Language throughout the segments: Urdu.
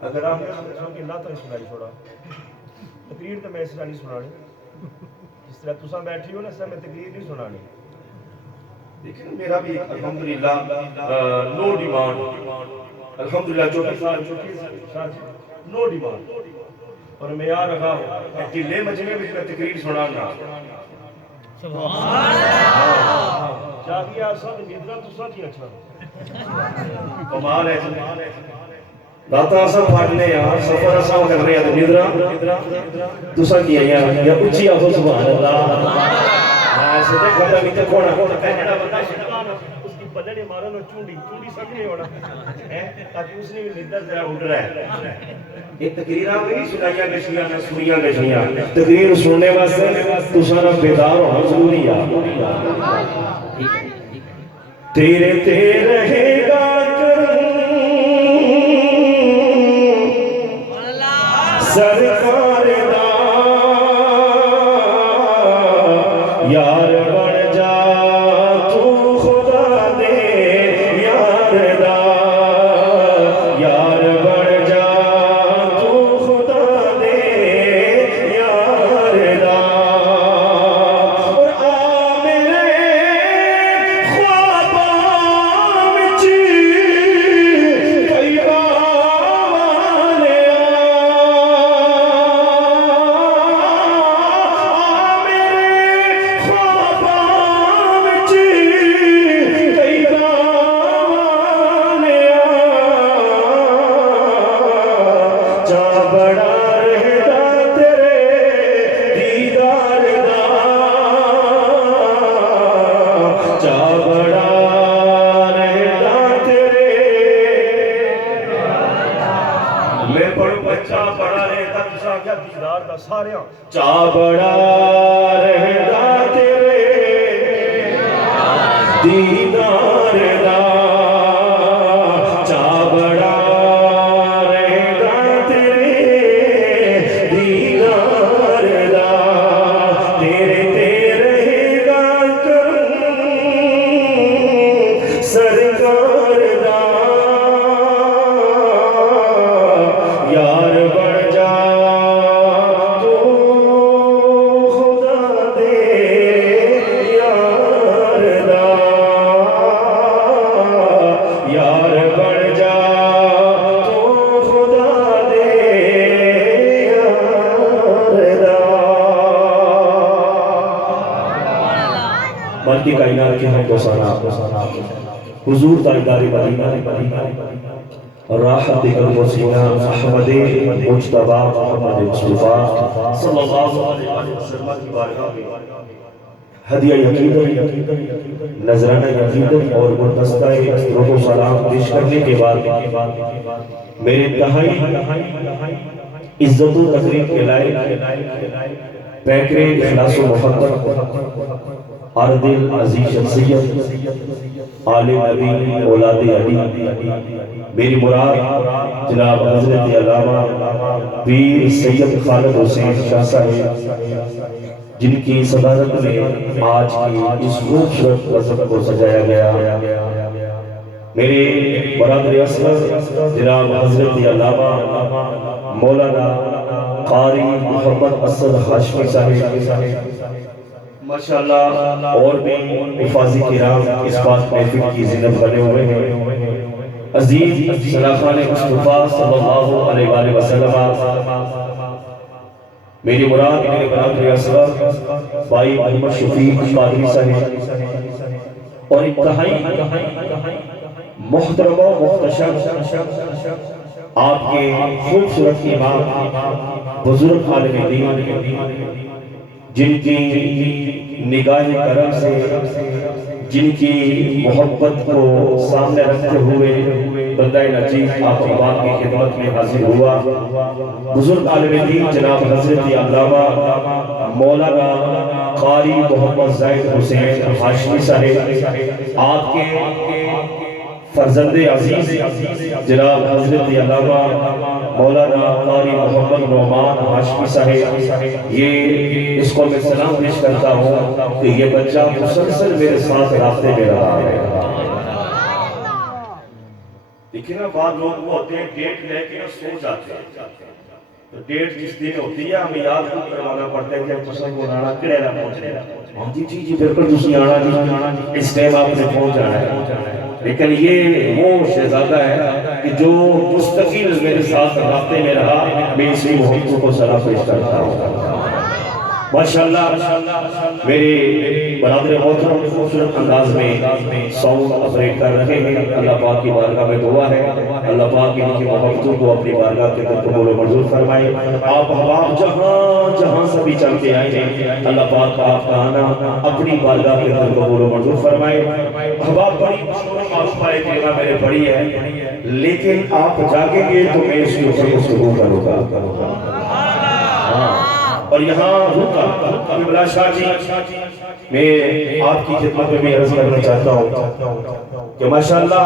اگر آپ کی اللہ تو سنائی چھوڑا تقریر تو میں اس طرح نہیں سنانی جس طرح تساں بیٹھی ہو نا اس طرح میں تقریر نہیں سنانی دیکھیں میرا بھی الحمدللہ نو ڈیمانڈ الحمدللہ جو نو ڈیمانڈ اور میں یہاں رکھا ہوں ٹلے مجمع میں تقریر سنانا سبحان اللہ چاہیے آسان نیدرہ تساں کی اچھا کمال ہے داتا آسان پھاڑنے یہاں سفر آسان کر رہے ہیں نیدرہ تساں کی یہاں یا اچھی آسو سبحان اللہ ایسے دیکھ بندہ بیتے کھوڑا کہنا بندہ شکان اس کی پلڑے مارن اور چونڈی سکنے ہونا تاکہ اس نے بھی نیدر ذرا اٹھ رہا ہے ایک تقریر آپ نہیں سنائیاں گشنیاں نہ سنیاں گشنیاں تقریر سننے واسطے تو سارا بیدار ہونا ضروری ہے تیرے رہے گا سرکار دا یار بن جا تو خدا دے یار دا یار بن جا تو خدا دے یار دا اور آ میرے خواباں وچ سارے چا بڑا رہدا تیرے دیدار دا چا بڑا رہدا تیرے دیدار دا تیرے تیرے گا کرم سرکار دا یار بڑھ جا تو خدا دے یار دا یار بڑھ جا تو خدا دے یار دا مالک کائنات کے ہم کو سنا حضور تاجدار مدینہ راحت قلب و سینہ احمد مجتبی محمد مصطفیٰ صلی اللہ علیہ وسلم کی بارگاہ میں ہدیہ عقیدت نذرانہ عقیدت اور گلدستہ درود و سلام پیش کرنے کے بعد میرے انتہائی عزت و تقریب کے لائق پیکرے اخلاص و محبت اردل عزیز شخصیت آل نبی اولاد علی میری مراد جناب حضرت علامہ پیر سید خالد حسین شاہ صاحب جن کی صدارت میں آج کی اس خوبصورت رسم کو سجایا گیا میرے برادر اصغر جناب حضرت علامہ مولانا قاری محمد اسد ہاشمی صاحب ماشاءاللہ اور بھی حفاظی کرام اس بات محفل کی زینت بنے ہوئے ہیں عزیز صلاحان مصطفیٰ صلی اللہ علیہ وآلہ وسلم میری مراد میرے برادر اصغر بھائی محمد شفیق قادری صاحب اور انتہائی محترم و محتشم آپ کے خوبصورت امام بزرگ عالم دین جن کی نگاہ کرم سے جن کی محبت کو سامنے رکھتے ہوئے بندہ نجیب آپ اقبال کی خدمت میں حاضر ہوا بزرگ عالم دین جناب حضرت علامہ مولانا قاری محمد زاہد حسین ہاشمی صاحب آپ کے فرزند عزیز جناب حضرت علامہ مولانا قاری محمد نعمان ہاشمی صاحب یہ اس کو میں سلام پیش کرتا ہوں کہ یہ بچہ مسلسل میرے ساتھ رابطے میں رہا ہے دیکھیں نا بعض لوگ وہ ہوتے ہیں ڈیٹ لے کے سو جاتے ہیں تو ڈیٹ جس دن ہوتی ہے ہمیں یاد کروانا پڑتا ہے کہ ہم پسند کو رانا کڑے رہا پہنچ رہے ہیں جی بالکل دوسری آنا جی اس ٹائم آپ نے پہنچ جانا ہے لیکن یہ وہ شہزادہ ہے کہ جو مستقل میرے ساتھ رابطے میں رہا میں اسی محبت کو سلام پیش کرتا ہوں ماشاءاللہ میرے برادر محترم خوبصورت انداز میں ساؤنڈ آپریٹ کر رہے ہیں اللہ پاک کی بارگاہ میں دعا ہے اللہ پاک ان کی محبتوں کو اپنی بارگاہ کے اندر قبول و منظور فرمائے آپ احباب جہاں سے بھی چل کے آئے ہیں اللہ پاک آپ کا آنا اپنی بارگاہ کے اندر قبول و منظور فرمائے احباب بڑی معروف ہے کلمہ میرے بڑی ہے لیکن آپ جاگیں گے تو میں اس کے اوپر گفتگو کروں گا اور یہاں رکا قبلہ شاہ جی میں آپ کی خدمت میں عرض کرنا چاہتا ہوں کہ ماشاءاللہ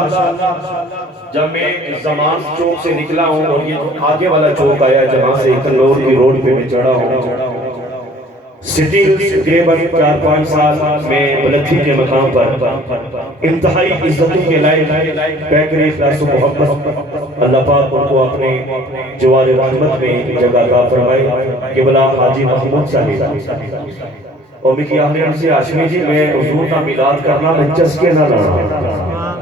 جب میں زمان چوک سے نکلا ہوں اور یہ آگے والا چوک آیا جہاں سے کنور کی روڈ پہ میں چڑھا ہوں سٹی تقریباً 4-5 سال میں بلندی کے مقام پر انتہائی عزتوں کے لائق پیکری اخلاص و محبت اللہ پاک ان کو اپنے جوار رحمت میں جگہ عطا فرمائے قبلہ حاجی محمود صاحب اور میں کی آخری سے ہاشمی جی میں حضور کا میلاد کرنا میں چسکے نہ رہا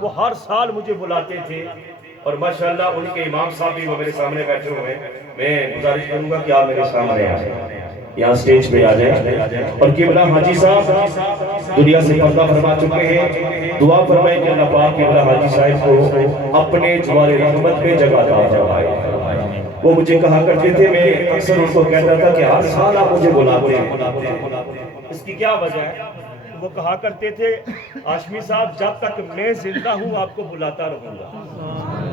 وہ ہر سال مجھے بلاتے تھے اور ماشاءاللہ ان کے امام صاحب بھی وہ میرے سامنے بیٹھے ہوئے ہیں میں گزارش کروں گا کہ آپ میرے سامنے آئیں یہاں سٹیج پہ آ جائیں اور قبلہ حاجی صاحب دنیا سے پردہ فرما چکے ہیں دعا فرمائیں کہ اللہ پاک قبلہ حاجی صاحب کو اپنے جوار رحمت میں جگہ عطا فرمائے وہ مجھے کہا کرتے تھے میں اکثر ان کو کہتا تھا کہ ہر سال آپ مجھے بلاتے ہیں اس کی کیا وجہ ہے وہ کہا کرتے تھے ہاشمی صاحب جب تک میں زندہ ہوں آپ کو بلاتا رہوں گا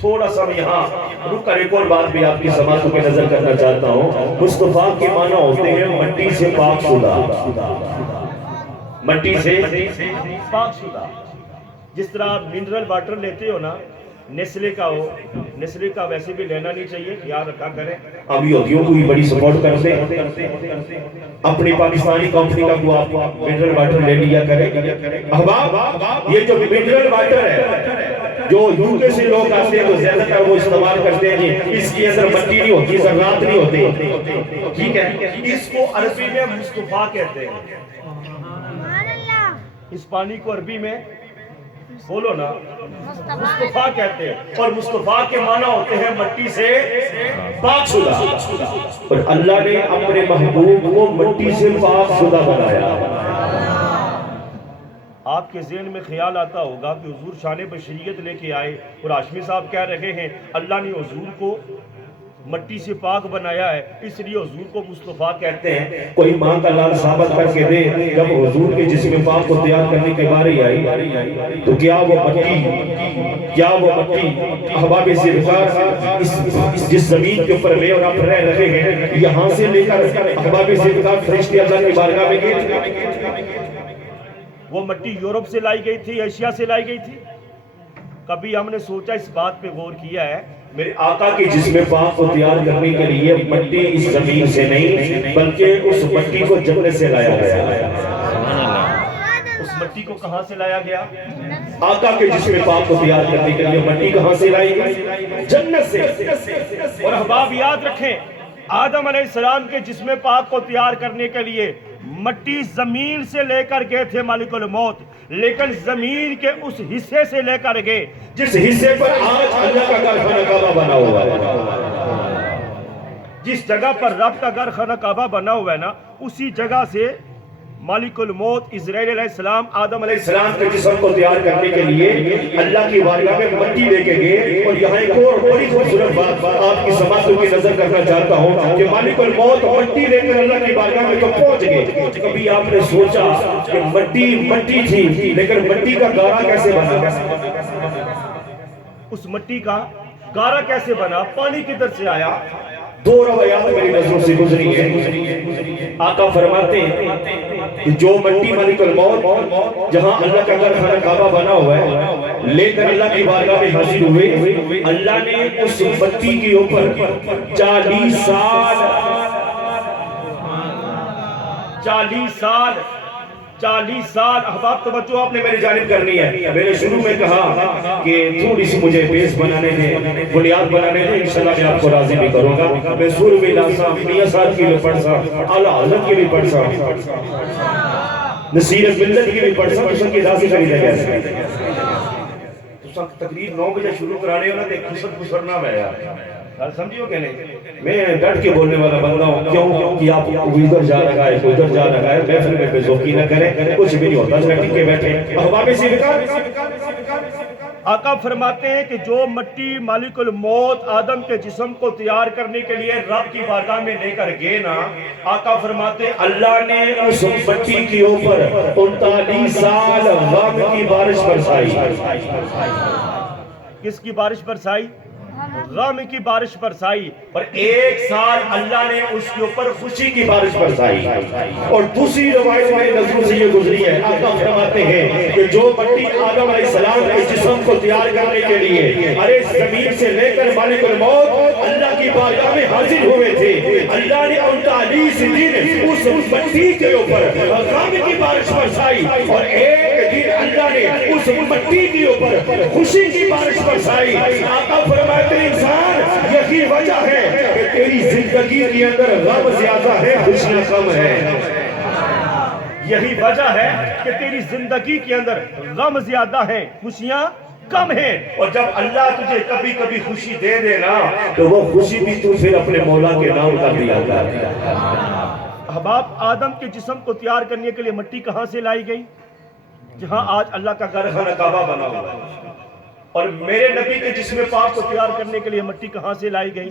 تھوڑا سا میں یہاں رک کر ایک اور بات بھی آپ کی سماعتوں پہ نظر کرنا چاہتا ہوں. مصطفیٰ کے معنی ہوتے ہیں مٹی سے پاک شدہ. مٹی سے پاک شدہ. جس طرح آپ منرل واٹر لیتے ہو نا، نیسلے کا ہو، نیسلے کا ویسے بھی لینا نہیں چاہیے، خیال رکھا کریں. اب یہودیوں کو بھی بڑی سپورٹ کرتے ہیں. اپنی پاکستانی کمپنی کا کو آپ منرل واٹر لے لیا کریں. احباب یہ جو منرل واٹر ہے جو یوکے سے لوگ آتے ہیں تو زیادہ تر وہ استعمال کرتے ہیں کہ اس کے اندر مٹی نہیں ہوتی، ذرات نہیں ہوتے. ٹھیک ہے، اس کو عربی میں مصطفیٰ کہتے ہیں. اس پانی کو عربی میں بولو نا مصطفیٰ کہتے ہیں، اور مصطفیٰ کے معنی ہوتے ہیں مٹی سے پاک شدہ. اور اللہ نے اپنے محبوب کو مٹی سے پاک شدہ بنایا. آپ کے ذہن میں خیال آتا ہوگا کہ حضور شان بشریت لے کے آئے اور ہاشمی صاحب کہہ رہے ہیں اللہ نے حضور کو مٹی سے پاک بنایا ہے، اس لیے حضور کو مصطفیٰ کہتے ہیں. کوئی ماں کا لال ثابت کر کے دے جب حضور کے جسم پاک کو تیار کرنے کے بارے آئی تو کیا وہ مٹی احباب ذوالفقار جس زمین کے اوپر میں اور آپ رہ رہے ہیں یہاں سے لے کر احباب ذوالفقار فرشتے اللہ کی بارگاہ میں گئے. وہ مٹی یورپ سے لائی گئی تھی، ایشیا سے لائی گئی تھی؟ کبھی ہم نے سوچا اس بات پہ غور کیا ہے؟ میرے آقا کے جسم پاک کو تیار کرنے کے لیے مٹی اس زمین سے نہیں بلکہ اس مٹی کو جنت سے لایا گیا. اس مٹی کو کہاں سے لایا گیا؟ آقا کے جسم پاک کو تیار کرنے کے لیے مٹی کہاں سے لائی گئی؟ جنت سے. اور احباب یاد رکھیں، آدم علیہ السلام کے جسم پاک کو تیار کرنے کے لیے مٹی زمین سے لے کر گئے تھے مالک الموت، لیکن زمین کے اس حصے سے لے کر گئے جس حصے پر آج اللہ کا گھر خانہ کعبہ بنا ہوا ہے. جس جگہ پر رب کا گھر خانہ کعبہ بنا ہوا ہے نا، اسی جگہ سے مالک الموت اسرائیل علیہ السلام آدم علیہ السلام کے جسم کو تیار کرنے کے لیے اللہ کی بارگاہ میں مٹی لے کے گئے. اور یہاں ایک اور بڑی خوبصورت بات آپ کی سماعتوں کی نظر کرنا چاہتا ہوں کہ مالک الموت مٹی لے کر اللہ کی بارگاہ میں تو پہنچ گئے. کبھی آپ نے سوچا کہ مٹی تھی لیکن مٹی کا گارا کیسے بنا؟ اس مٹی کا گارا کیسے بنا؟ پانی کدھر سے آیا؟ دو روایات میری نظروں سے گزری ہے. آقا فرماتے ہیں کہ جو مٹی مالک الموت جہاں اللہ کا گھر خانہ کعبہ بنا ہوا ہے لے کر اللہ کی بارگاہ میں حاضر ہوئے، اللہ نے اس مٹی کے اوپر 40 سال احباب توجہ آپ نے میری جانب کرنی ہے. میں نے شروع میں کہا کہ تھوڑی سی مجھے بیس بنانے دیں، بنیاد بنانے دیں، انشاءاللہ میں آپ کو راضی بھی کروں گا. میں سور بھی لاسا میاں صاحب کی بھی پڑھ سا، اعلیٰ حضرت کی بھی پڑھ سا، نصیرت ملت کی بھی پڑھ سا، اس کی راضی خریدہ گیا. تقریر 9 بجے شروع کرانے والا تے خسر نہ ہویا، سمجھیو کہ نہیں؟ میں ڈٹ کے بولنے والا بندہ ہوں. کیوں کہ آپ ادھر جا رہا ہے کوئی ادھر جا رہا ہے، محفل میں بے ذوقی نہ کریں، کچھ بھی نہیں ہوتا. ٹک کے بیٹھے احباب ذوالفقار. آقا فرماتے ہیں کہ جو مٹی مالک الموت آدم کے جسم کو تیار کرنے کے لیے رب کی بارگاہ میں لے کر گئے نا، آقا فرماتے ہیں اللہ نے اس مٹی کے اوپر 39 سال غم کی بارش برسائی. کس کی بارش برسائی؟ غم کی بارش برسائی. اور 1 سال اللہ نے اس کے اوپر خوشی کی بارش برسائی. اور دوسری روایت میں نظروں سے یہ گزری ہے، آقا فرماتے ہیں کہ جو مٹی آدم علیہ السلام کے جسم کو تیار کرنے کے لیے ارے زمین سے لے کر مالک الموت اللہ کی بارگاہ میں حاضر ہوئے تھے، اللہ نے 39 دن اس مٹی کے اوپر غم کی بارش برسائی. اور ایک دن اللہ نے اس مٹی کے اوپر خوشی کی بارش برسائی. آقا فرماتے ہیں انسان یہی وجہ ہے کہ تیری زندگی کے اندر غم زیادہ ہے، خوشیاں کم ہے. یہی وجہ ہے کہ تیری زندگی کے اندر غم زیادہ ہیں، خوشیاں کم ہیں. اور جب اللہ تجھے کبھی کبھی خوشی دے دے نا تو وہ خوشی بھی تو پھر اپنے مولا کے نام کر دیا کرتا. احباب آدم کے جسم کو تیار کرنے کے لیے مٹی کہاں سے لائی گئی؟ جہاں آج اللہ کا گھر خانہ کعبہ بنا ہوا ہے. اور میرے نبی کے جسم پاک کو تیار کرنے کے لیے مٹی کہاں سے لائی گئی؟